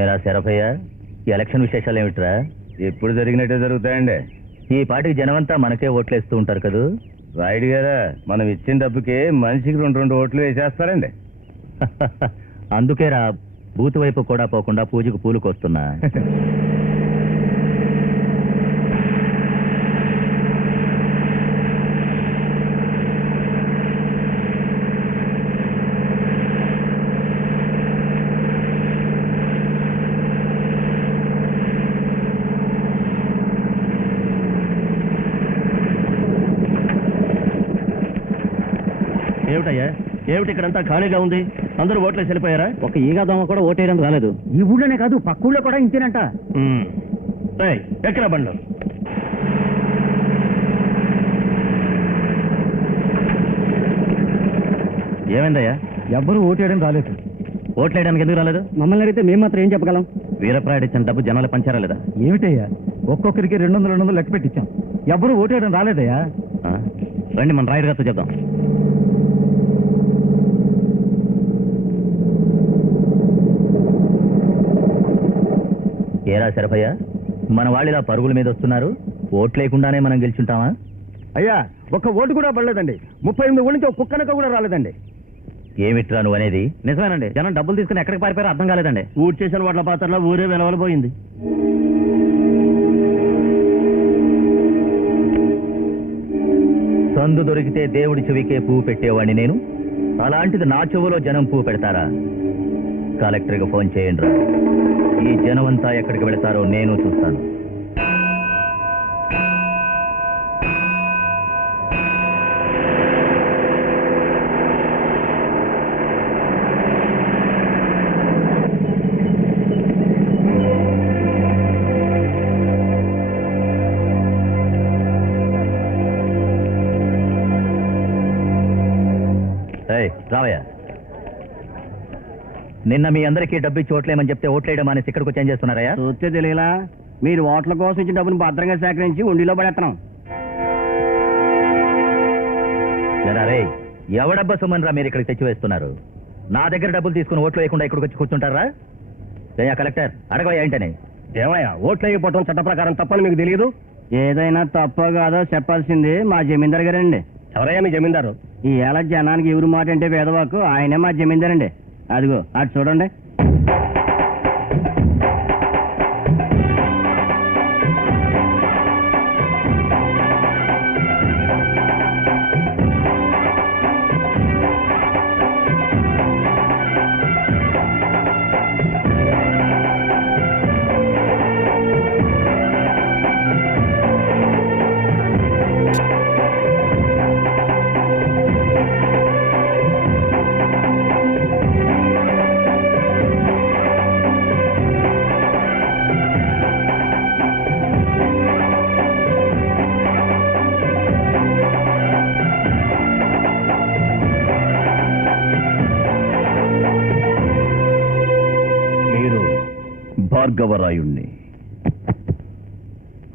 ఏరా శరభయ్య ఈ ఎలక్షన్ విశేషాలు ఏమిట్రా? ఎప్పుడు జరిగినట్టే జరుగుతాయండి. ఈ పాటికి జనమంతా మనకే ఓట్లేస్తూ ఉంటారు కదూ? రాయుడు గారా మనం ఇచ్చిన డబ్బుకి మనిషికి రెండు రెండు ఓట్లు వేసేస్తారండి. అందుకేరా బూతు వైపు కూడా పోకుండా పూజకు పూలు ఏమిటయ్యా? ఏమిటి ఇక్కడంతా ఖాళీగా ఉంది? అందరూ ఓట్లేసి వెళ్ళిపోయారా? ఒక ఈగా దోమ కూడా ఓటేయడం రాలేదు. ఈ ఊళ్ళోనే కాదు పక్క ఊళ్ళో కూడా ఇంతేనంట. ఎక్కరా బండ్లు? ఏమైందయ్యా? ఎవ్వరూ ఓటేయడం రాలేదు. ఓట్లేయడానికి ఎందుకు రాలేదు? మమ్మల్ని అడిగితే మేము మాత్రం ఏం చెప్పగలం? వీరప్రాయుడు ఇచ్చిన డబ్బు జనాలు పంచారా లేదా? ఏమిటయ్యా? ఒక్కొక్కరికి రెండు వందలు రెండు వందలు లెక్క పెట్టించాం ఎవ్వరూ ఓటేయడం రాలేదయ్యా? రండి మన రాయుడు గారితో చెప్దాం. ఏరా శరభయ్య? మన వాళ్ళు ఇలా పరుగుల మీద వస్తున్నారు. ఓట్ లేకుండానే మనం గెలుచుంటామా? అయ్యా ఒక్క ఓటు కూడా పడలేదండి. ముప్పై ఎనిమిది ఊళ్ళ నుంచి ఒక కుక్కనక కూడా రాలేదండి. ఏమిట్రా నువ్వు అనేది? నిజమేనండి. జనం డబ్బులు తీసుకుని ఎక్కడికి పారిపోయారో అర్థం కాలేదండి. ఊడ్ చేసిన వాట్ల పాత్రలో ఊరే వెలవలపోయింది సందు దొరికితే దేవుడి చెవికే పువ్వు పెట్టేవాడిని నేను. అలాంటిది నా చెవులో జనం పువ్వు పెడతారా? కలెక్టర్కి ఫోన్ చేయండి రా. ఈ జనమంతా ఎక్కడికి వెళతారో నేను చూస్తాను. నిన్న మీ అందరికీ డబ్బు ఇచ్చి ఓట్లేయమని చెప్తే ఓట్లేయడం అనేసి ఇక్కడికి వచ్చి ఏం చేస్తున్నారయ్యా? చూస్తే తెలియలా మీరు ఓట్ల కోసం ఇచ్చిన డబ్బును భద్రంగా సేకరించి ఉండిలో పడేస్తున్నాం రే ఎవడబ్బా సుమన్ రా మీరు ఇక్కడికి తెచ్చి వేస్తున్నారు? నా దగ్గర డబ్బులు తీసుకుని ఓట్లు వేయకుండా ఇక్కడికి వచ్చి కూర్చుంటారా? ఏయా కలెక్టర్ అడగవయ్యా ఏంటని? ఏమయ్యా ఓట్లు వేయకపోవటం చట్ట ప్రకారం తప్పని మీకు తెలియదు? ఏదైనా తప్పో కాదో చెప్పాల్సింది మా జమీందార్ గారండి. ఎవరయ్యా మీ జమీందారు? ఈ ఏళ జనానికి ఎవరు మాట అంటే పేదవాకు ఆయనే మా జమీందారండి. అదిగో అటు చూడండి. భార్గవరాయుణ్ణి.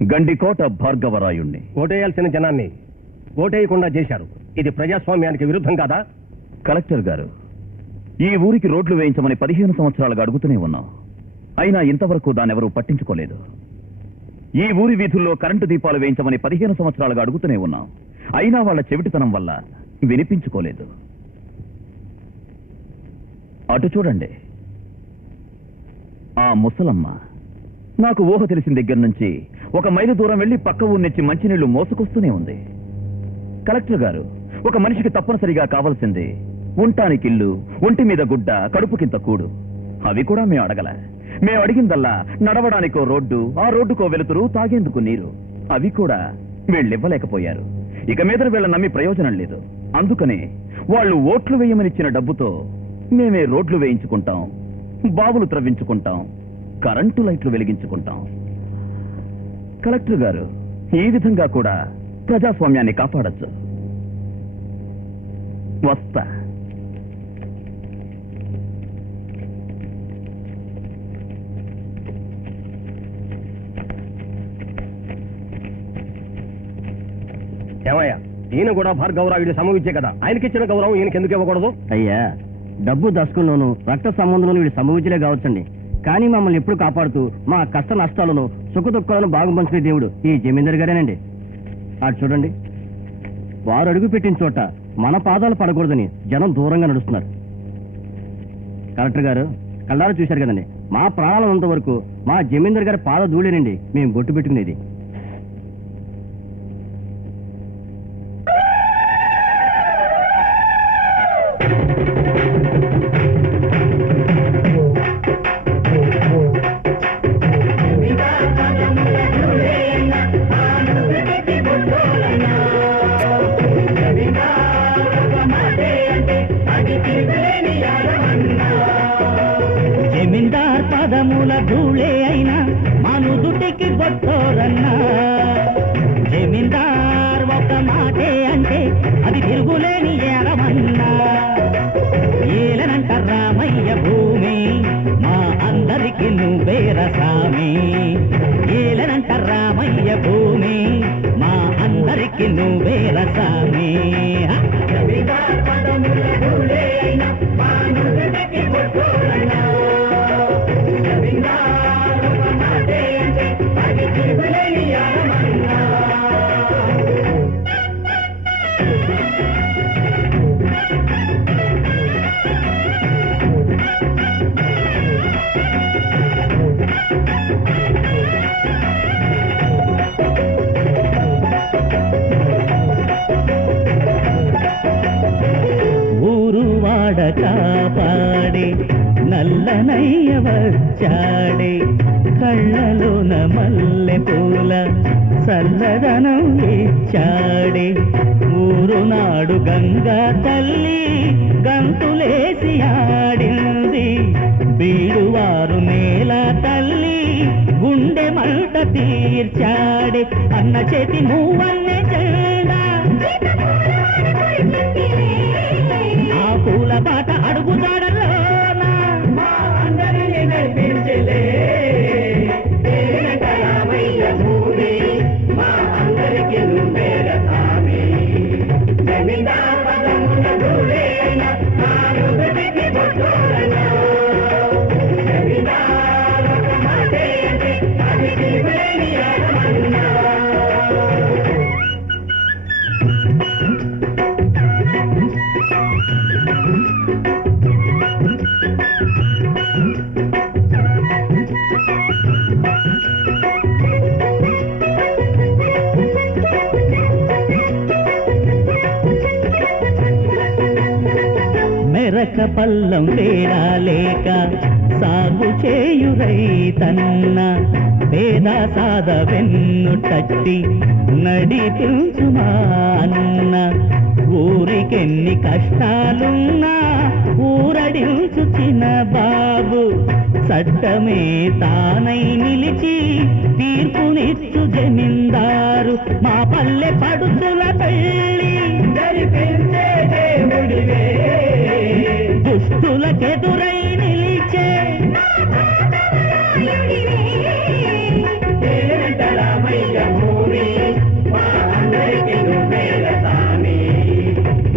గండికోట భార్గవరాయుణ్ణి. ఓటేయాల్సిన జనాన్ని ఓటేయకుండా చేశారు. ఇది ప్రజాస్వామ్యానికి విరుద్ధం కాదా? కలెక్టర్ గారు ఈ ఊరికి రోడ్లు వేయించమని పదిహేను సంవత్సరాలుగా అడుగుతూనే ఉన్నాం. అయినా ఇంతవరకు దానెవరూ పట్టించుకోలేదు. ఈ ఊరి వీధుల్లో కరెంటు దీపాలు వేయించమని పదిహేను సంవత్సరాలుగా అడుగుతూనే ఉన్నాం. అయినా వాళ్ళ చెవిటితనం వల్ల వినిపించుకోలేదు. అటు చూడండి. ఆ ముసలమ్మ నాకు ఊహ తెలిసిన దగ్గర నుంచి ఒక మైలు దూరం వెళ్ళి పక్క ఊరినిచ్చి మంచినీళ్ళు మోసుకొస్తూనే ఉంది. కలెక్టర్ గారు ఒక మనిషికి తప్పనిసరిగా కావాల్సింది ఉంటానికి ఇల్లు ఒంటి మీద గుడ్డ కడుపుకింత కూడు. అవి కూడా మేము అడగల. మేము అడిగిందల్లా నడవడానికో రోడ్డు ఆ రోడ్డుకో వెలుతురు తాగేందుకు నీరు. అవి కూడా వీళ్ళివ్వలేకపోయారు. ఇక మీద వీళ్ళ నమ్మి ప్రయోజనం లేదు. అందుకనే వాళ్ళు ఓట్లు వేయమనిచ్చిన డబ్బుతో మేమే రోడ్లు వేయించుకుంటాం బావులు త్రవ్వించుకుంటాం కరెంటు లైట్లు వెలిగించుకుంటాం. కలెక్టర్ గారు ఈ విధంగా కూడా ప్రజాస్వామ్యాన్ని కాపాడచ్చు. వస్తా. ఏమయ్యా ఈయన కూడా భార్గవరాయుడు సమవిచ్చే కదా. ఆయనకిచ్చిన గౌరవం ఈయనకి ఎందుకు ఇవ్వకూడదు? అయ్యా డబ్బు దశకంలోను రక్త సంబంధంలోను వీడి సంభవించలే కావచ్చండి. కానీ మమ్మల్ని ఎప్పుడు కాపాడుతూ మా కష్ట నష్టాలను సుఖ దుఃఖాలను బాగు పంచుకునే దేవుడు ఈ జమీందర్ గారేనండి. అటు చూడండి. వారు అడుగు పెట్టిన చోట మన పాదాలు పడకూడదని జనం దూరంగా నడుస్తున్నారు. కలెక్టర్ గారు కళ్ళారా చూశారు కదండి. మా ప్రాణాలు ఉన్నంత వరకు మా జమీందర్ గారి పాద ధూళేనండి. మేము బొట్టు పెట్టుకునేది. మనుదుటికి జమీందారు జమీందార్ ఒక మాటే అంటే అది తిరుగులేని ఏడమన్నా ఏలనంట రామయ్య భూమి మా అందరికి నువ్వేర సామి ఏలనంట రామయ్య భూమి మా అందరికి నువ్వేర సామి కళ్ళలోన మల్లె పూల చల్లదనం ఇచ్చాడే. ఊరు నాడు గంగా తల్లి గంతులేసి ఆడింది. బీడువారు నేల తల్లి గుండె మంట తీర్చాడే. అన్న చేతి మూవన్నే మెరక పల్లం లేక సాగు చేయురై తన్న పేద సాద వెన్ను తట్టి నడిపించు అన్న. ఊరికెన్ని కష్టాలున్నా ఊరడించు చిన్న బాబు చట్టమే తానై నిలిచి తీర్పునిచ్చు జమీందారు మా పల్లె పడుచుల పెళ్ళి. జరిపే ఎదురై నిలిచే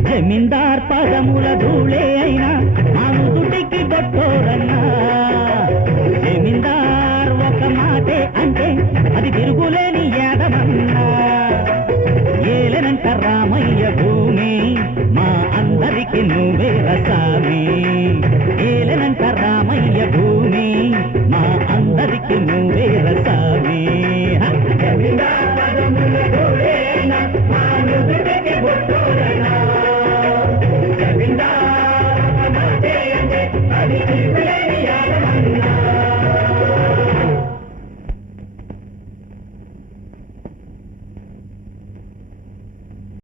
జమీందార్ పదముల ధూళే అయినా మా నుదుటికి గొట్టోరన్నా. జమీందార్ ఒక మాటే అంటే అది తిరుగులేని యాదమన్నా ఏలనంట రామయ్య భూమి నరికి నువ్వే రసామి. ఏలనంట రామయ్య భూమి.